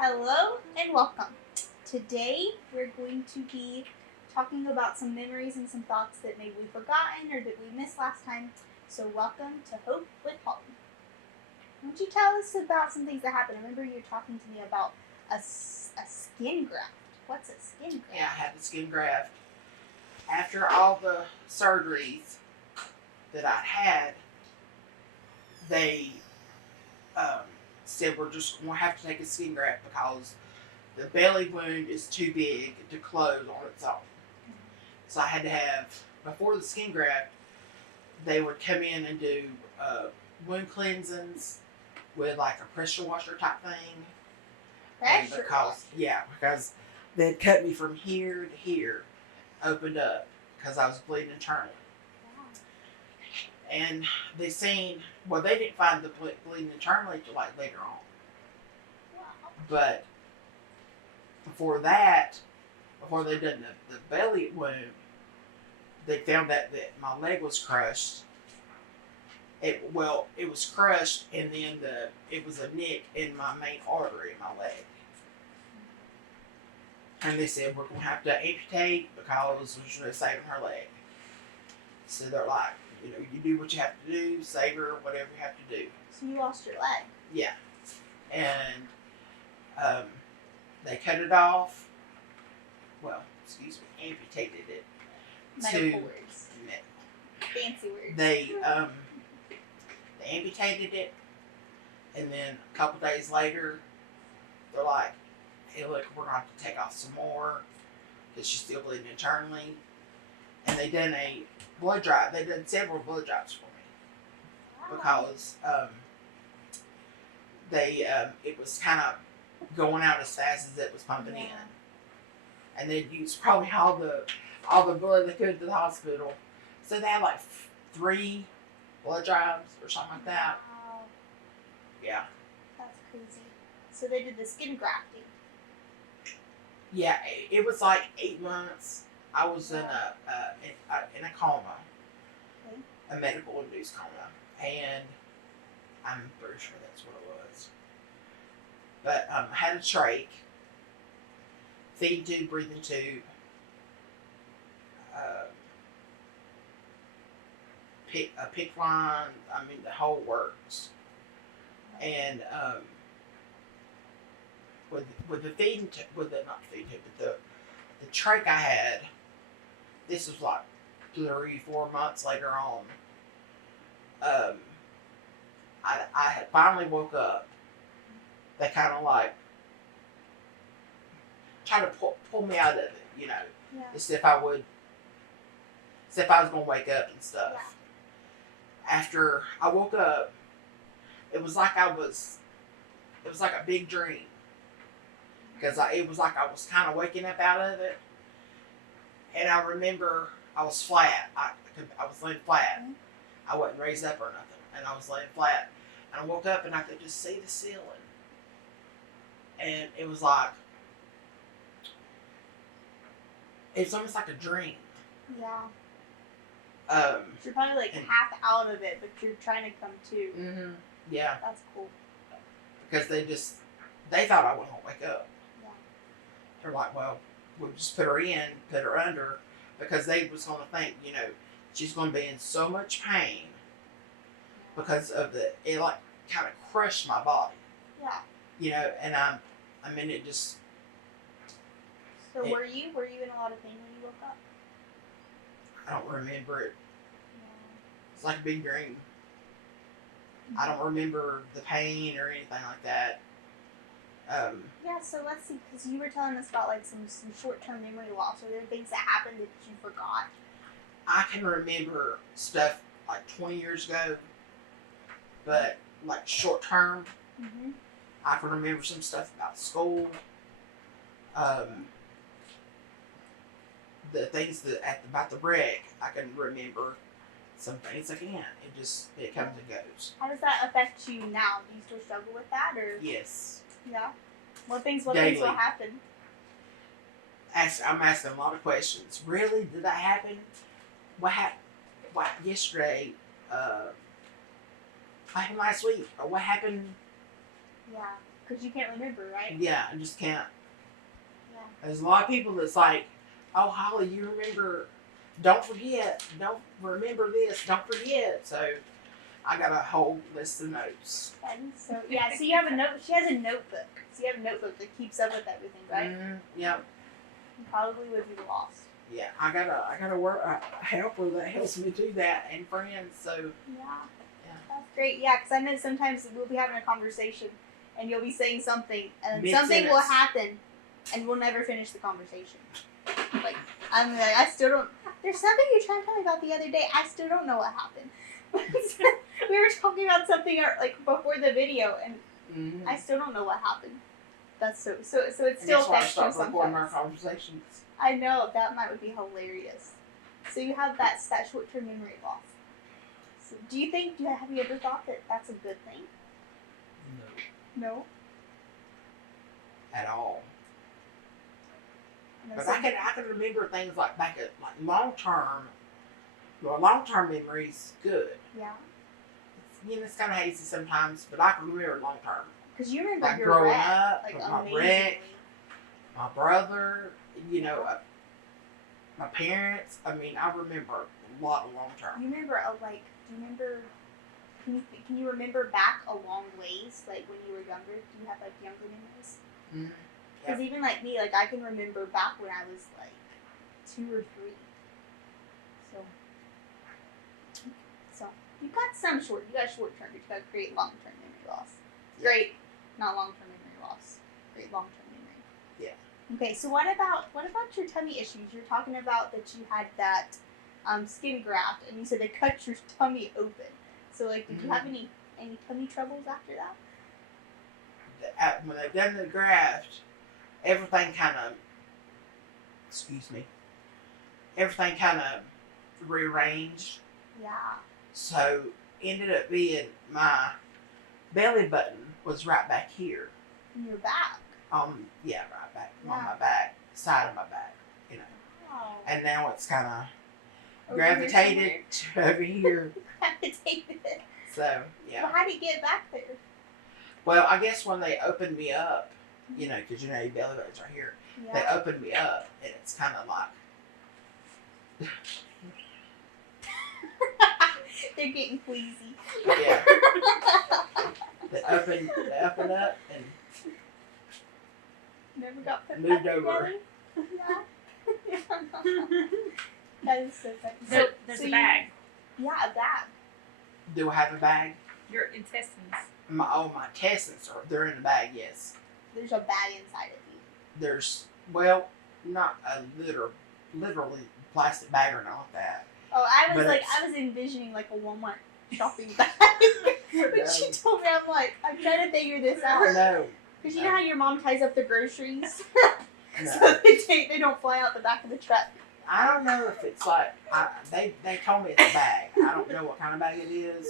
Hello and welcome. Today we're going to be talking about some memories and some thoughts that maybe we've forgotten or that we missed last time. So welcome to Hope with Holly. Why don't you tell us about some things that happened? I remember you were talking to me about a skin graft. What's a skin graft? Yeah, I had the skin graft. After all the surgeries that I'd had, they said we're just going to have to take a skin graft because the belly wound is too big to close on its own. So I had to have, before the skin graft, they would come in and do wound cleansings with like a pressure washer type thing. Pressure Because they'd cut me from here to here, opened up, because I was bleeding internally. And they didn't find the bleeding internally till like later on. Wow. But before that, before they done the belly wound, they found that my leg was crushed. It was crushed, and then it was a nick in my main artery in my leg. And they said we're gonna have to amputate because we're saving her leg. So they're like, you do what you have to do, save her, whatever you have to do. So you lost your leg. Yeah. And they cut it off. Well, amputated it. Medical words. Fancy words. They amputated it, and then a couple days later, they're like, hey, look, we're going to have to take off some more because she's still bleeding internally. And they done a blood drive. They done several blood drives for me because it was kind of going out as fast as it was pumping in, and they used probably all the blood they could to the hospital. So they had like 3 blood drives or something like that. Wow. Yeah. That's crazy. So they did the skin grafting. Yeah, it was like 8 months. I was in a coma, a medical induced coma, and I'm pretty sure that's what it was. But I had a trach, feeding tube, breathing tube, a PICC line. I mean, the whole works. And with the feeding tube, not the feeding tube, but the trach I had, this was like 3-4 months later on. I had finally woke up. They kind of like tried to pull me out of it, as if I was gonna wake up and stuff. Yeah. After I woke up, it was like a big dream. Because it was like I was kind of waking up out of it. And I remember I was flat. I was laying flat. Mm-hmm. I wasn't raised up or nothing. And I was laying flat. And I woke up and I could just see the ceiling. And it was like, it's almost like a dream. Yeah. You're probably like half out of it, but you're trying to come to. Mm-hmm. Yeah. That's cool. Because they thought I wasn't going to wake up. Yeah. They're like, well, we'll just put her under, because they was going to think, she's going to be in so much pain because of it like kind of crushed my body. Yeah. And it just. So were you in a lot of pain when you woke up? I don't remember it. Yeah. It's like a big dream. I don't remember the pain or anything like that. Yeah, so let's see, because you were telling us about like some short-term memory loss. Are there things that happened that you forgot? I can remember stuff like 20 years ago, but like short-term. Mm-hmm. I can remember some stuff about school. The things about the wreck, I can remember. Some things I can't. It comes and goes. How does that affect you now? Do you still struggle with that, or? Yes. Yeah. What things will happen? I'm asking a lot of questions. Really? Did that happen? What happened? Yesterday? What happened last week? Or what happened? Yeah. Because you can't remember, right? Yeah, I just can't. Yeah. There's a lot of people that's like, oh, Holly, you remember, don't forget, don't remember this, don't forget. So I got a whole list of notes. And so, yeah, so you have a note, she has a notebook. So you have a notebook that keeps up with everything, right? Yep. You probably would be lost. Yeah, I gotta work a helper that helps me do that and friends. So Yeah. Yeah. That's great. Yeah, because I know sometimes we'll be having a conversation and you'll be saying something and Mid something will sentence. happen and we'll never finish the conversation. Like, I'm like, I still don't. There's something you were trying to tell me about the other day. I still don't know what happened. We were talking about something like before the video and I still don't know what happened. That's so it still and that's why I affects you start recording our sometimes. conversations. I know that would be hilarious. So you have that short-term memory loss. So do you think? Have you ever thought that that's a good thing? No. No. At all. No, But so- I can remember things like back at like long term. Well, long term memories good. Yeah. It's kind of hazy sometimes, but I can remember long term. Because you remember Like your growing wreck, up, like my amazingly. wreck, my brother, my parents. I mean, I remember a lot of long term. You remember do you remember? Can you remember back a long ways, like when you were younger? Do you have like younger memories? Mm-hmm. Because even like me, like I can remember back when I was like 2 or 3. So you got short term, but you got great long term memory loss. Yeah. Great, not long term memory loss. Great long term memory. Yeah. Okay, so what about your tummy issues? You're talking about that you had that skin graft, and you said they cut your tummy open. So like, did you have any tummy troubles after that? When they've done the graft, everything kind of rearranged. Yeah. So ended up being my belly button was right back here. In your back. Right back on Yeah. my back, side of my back, Wow. And now it's kind of Over here gravitated to over here. Gravitated. So yeah. Well, how did it get back there? Well, I guess when they opened me up, because your belly button's right here. They Yeah. opened me up, and it's kind of like. They're getting queasy. Yeah. They open up and Never got put moved back over. together. Yeah. That is so funny. There's so a bag. Yeah, a bag. Do I have a bag? Your intestines. My intestines they're in the bag. Yes. There's a bag inside of you. There's not a literally plastic bag or not like that. Oh, I was But I was envisioning like a Walmart shopping bag. When No. she told me, I'm like, I'm trying to figure this out. No. Because you know how your mom ties up the groceries? No. So they don't fly out the back of the truck. I don't know if it's like they told me it's a bag. I don't know what kind of bag it is.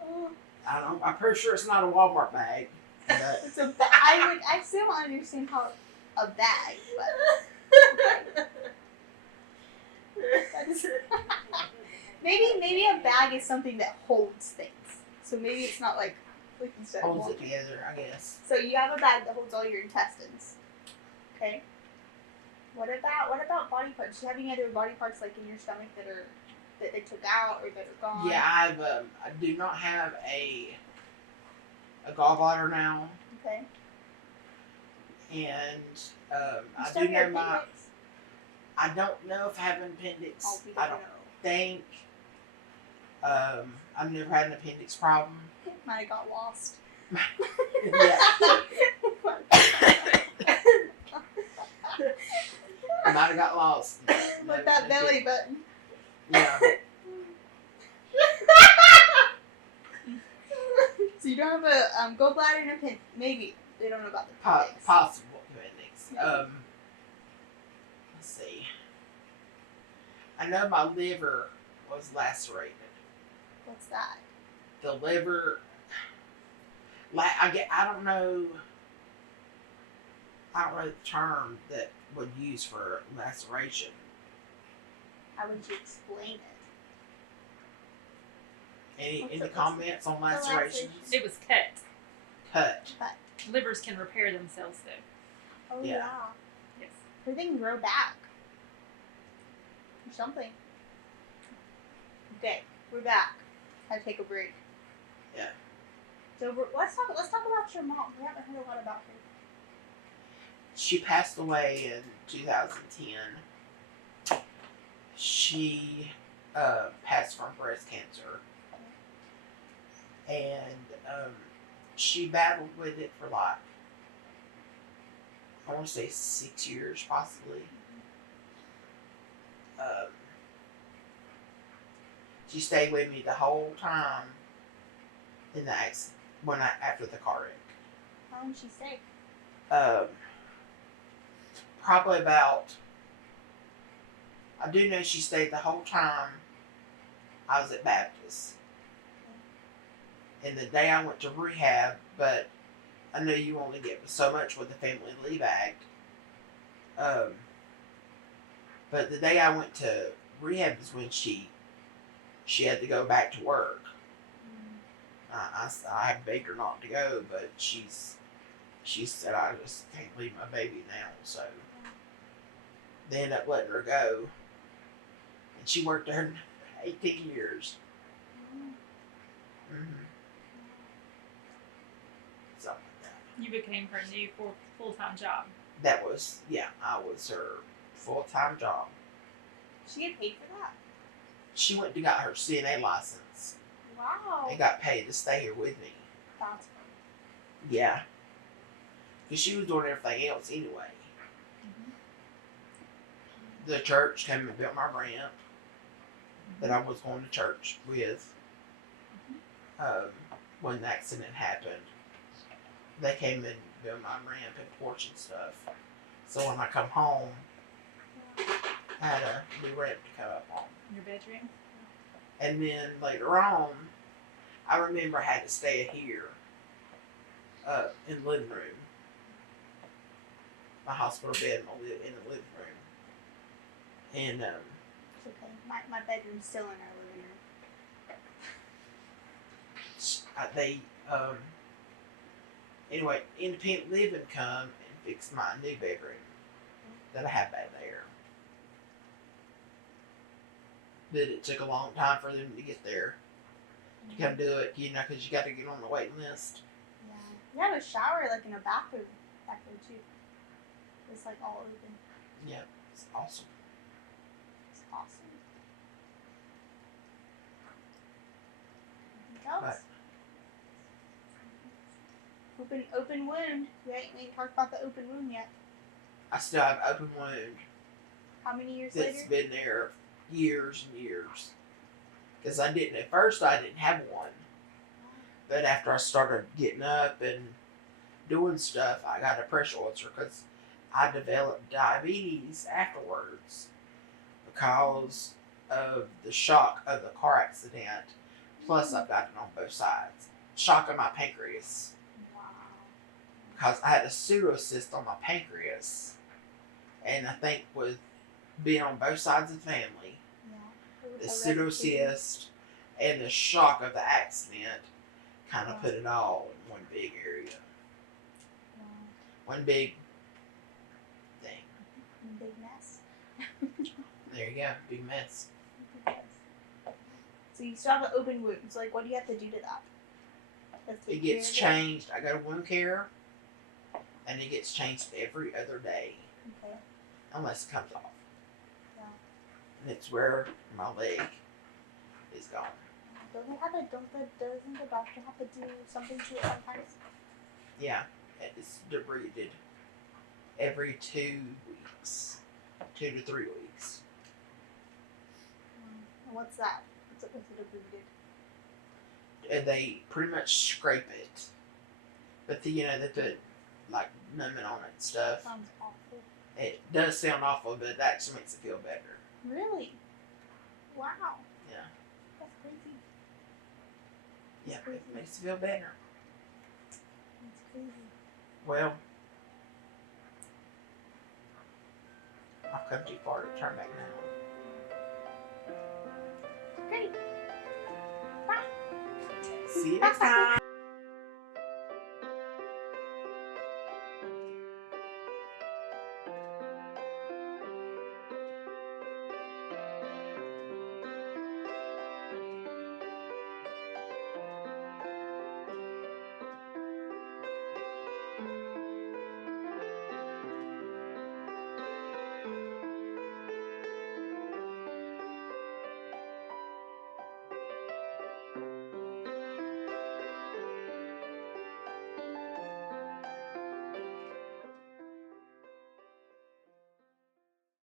Or, I don't. I'm pretty sure it's not a Walmart bag. But It's a bag. I still don't understand how a bag, but that's, maybe a bag is something that holds things. So maybe it's not like you said. holds it together, I guess. So you have a bag that holds all your intestines. Okay. What about body parts? Do you have any other body parts like in your stomach that they took out or that are gone? Yeah, I do not have a gallbladder now, Okay. and You I still do have your know my. appendix? I don't know if I have an appendix. Oh, we I don't don't know. think. I've never had an appendix problem. Might have got lost. Yeah. I might have got lost. With that belly button. Yeah. So you don't have a gallbladder and appendix. Maybe they don't know about the appendix. Possible appendix. Yeah. Let's see. I know my liver was lacerated. What's that? The liver. I don't know the term that would use for laceration. How would you explain it? Any What's any it- comments on lacerations? It was cut. Cut. Cut. livers can repair themselves, though. Oh Yeah. yeah. Yes. Or they can grow back. Or something. Okay, we're back. Had to take a break. Yeah. So let's talk about your mom. We haven't heard a lot about her. She passed away in 2010. She passed from breast cancer. And she battled with it for like, I want to say 6 years, possibly. She stayed with me the whole time in the accident, after the car wreck. How long did she stay? Probably about, I do know she stayed the whole time I was at Baptist. And the day I went to rehab, but I know you only get so much with the Family Leave Act. But the day I went to rehab is when she had to go back to work. I begged her not to go, but she said, I just can't leave my baby now. So they ended up letting her go. And she worked there 18 years. Mm-hmm. Something like that. You became her new full-time job. That was, I was her full-time job. She get paid for that? She went and got her CNA license. Wow. And got paid to stay here with me. That's fun. Yeah. Because she was doing everything else anyway. The church came and built my ramp that I was going to church with. When the accident happened, they came and built my ramp and porch and stuff. So when I come home, I had a new ramp to come up on. Your bedroom? And then later on, I remember I had to stay here in the living room. My hospital bed in the living room. And It's okay. My bedroom's still in our living room. Anyway, independent living come and fixed my new bedroom that I have back there. But it took a long time for them to get there to come do it, because you got to get on the waiting list. Yeah. You have a shower like in a bathroom back there too. It's like all open. Yeah, it's awesome. It's awesome. Anything else? Open wound. We ain't talked about the open wound yet. I still have open wound How many years that's later? been there years and years. Because at first I didn't have one. But after I started getting up and doing stuff, I got a pressure ulcer because I developed diabetes afterwards because of the shock of the car accident. Plus, I've got it on both sides. Shock of my pancreas. Wow. Because I had a pseudocyst on my pancreas. And I think with being on both sides of the family, the pseudocyst and the shock of the accident kind of put it all in one big area. Wow. One big thing. Big mess. There you go. Big mess. So you still have an open wound. So like, what do you have to do to that? It gets changed. I go to wound care, and it gets changed every other day. Okay. Unless it comes off. Yeah. And it's where my leg is gone. Doesn't the doctor have to do something to it sometimes? Yeah, it's debrided every 2 weeks. 2 to 3 weeks. And what's that? What's it debrided? And they pretty much scrape it. But they put like numbing on it and stuff. Sounds awful. It does sound awful, but it actually makes it feel better. Really? Wow. Yeah. That's crazy. Yeah, crazy. it makes it feel better. That's crazy. Well, I've come too far to turn back now. Great. Bye. See you next time.